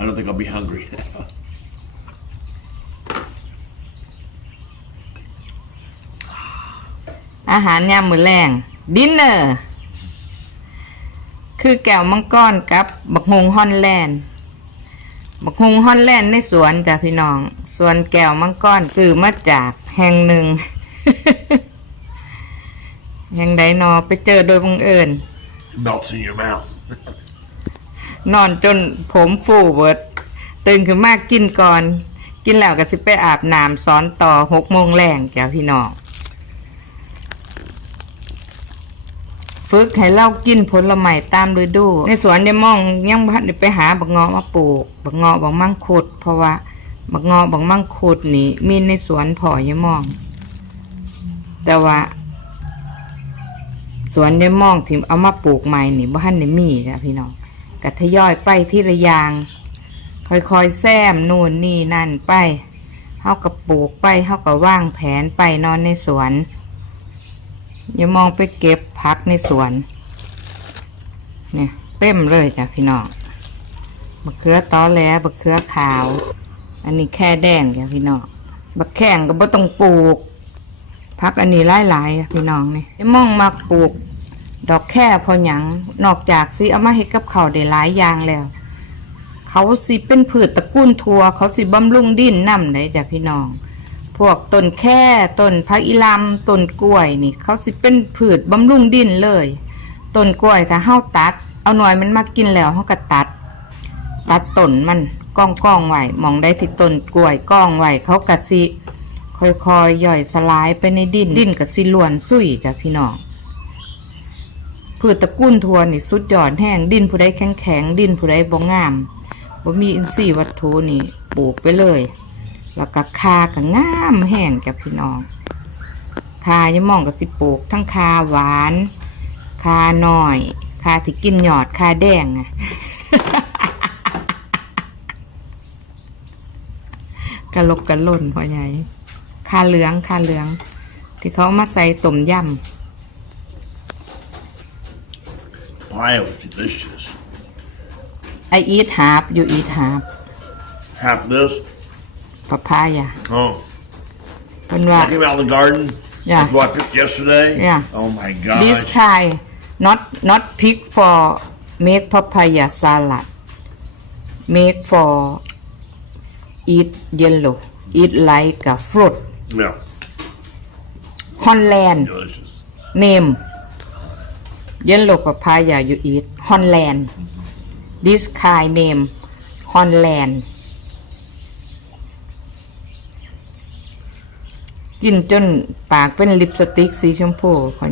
I don't think I'll be hungry. อาหารยามมื้อแรงดินเนอร์คือแก้วมังกรกับ บักฮงฮอนแลนด์บักฮงฮอนแลนด์ในสวนจ้ะพี่น้องส่วนแก้วมังกรซื้อมาจากแห่งหนึ่ง แห่งใดนอไปเจอโดยบังเอิญ Melts in your mouth. นอนจนผมฟูเบิด ตื่นขึ้นมากกินก่อน กินแล้วก็สิไปอาบน้ำสอนต่อหกโมงแรงแก้วพี่น้องฝึกให้เรากินผลไม้ตามฤดู ในสวนได้มองยังพันได้ไปหาบักเงาะมาปลูกบักเงาะบักมังคุด เพราะว่าบักเงาะบักมังคุดนี่มีในสวนพอยายมอง แต่ว่าสวนยายมองที่เอามาปลูกใหม่นี่บ้านได้มีจ้ะพี่น้อง ก็ทยอยไปที่ระอยาง ค่อยๆแซมนู่นนี่นั่นไปเฮากับปลูกไปเฮากับว่างแผนไปนอนในสวน อย่ามองไปเก็บพักในสวน เนี่ยเต็มเลยจ้ะพี่น้องมะเขือตอแหลมะเขือขาว อันนี้แค่แดงจ้ะพี่น้องบักแข้งก็บ่ต้องปลูกพักอันนี้หลายๆจ้ะพี่น้องนี่อย่ามองมาปลูก ดอกแค่พอหยังนอกจากสิเอามาเฮ็ดกับข้าได้หลายอย่างแล้ว เขาสิเป็นพืชตระกูลทัวเขาสิบำรุงดินน้ำได้จ้ะพี่น้อง พวกต้นแค่ต้นพักอีลำต้นกล้วยนี่ เขาสิเป็นพืชบำรุงดินเลยต้นกล้วยถ้าเฮาตัด เอาหน่วยมันมากินแล้วเฮาก็ตัด ตัดต้นมันก้องก้องๆไว้มองได้ที่ต้นกล้วยก้องไว้เขากะสิค่อยๆย่อยสลายไปในดินดินกะสิล้วนสุยจ้ะพี่น้อง พืชตระกูลทวนนี่สุดยอดแห้งดินผู้ใดแข็งแข็งดินผู้ใดบ่งามบ่มีอินทรีย์วัตถุนี่ปลูกไปเลย แล้วก็คาก็งามแห้งกับพี่น้องคายังมองกับสิปลูก ทั้งคาหวาน คาหน่อย คาที่กินหยอดคาแดงอะกะลกกะล่นพ่อใหญ่คาเหลืองคาเหลือง ที่เขามาใส่ต้มยำ Papaya was delicious. ำไออีทฮาร์บอยู่อีทฮาร์บ Half this. ปะพายา Oh. เป็นว่า I came out in the garden. Yeah. That's what I picked yesterday. Yeah. Oh my gosh. this kind not not pick for make papaya salad make for eat yellow eat like a fruit Yeah. Holland Delicious. name yellow papaya you eat Holland this kind name Holland กินจนปากเป็นลิปสติกสีชมพู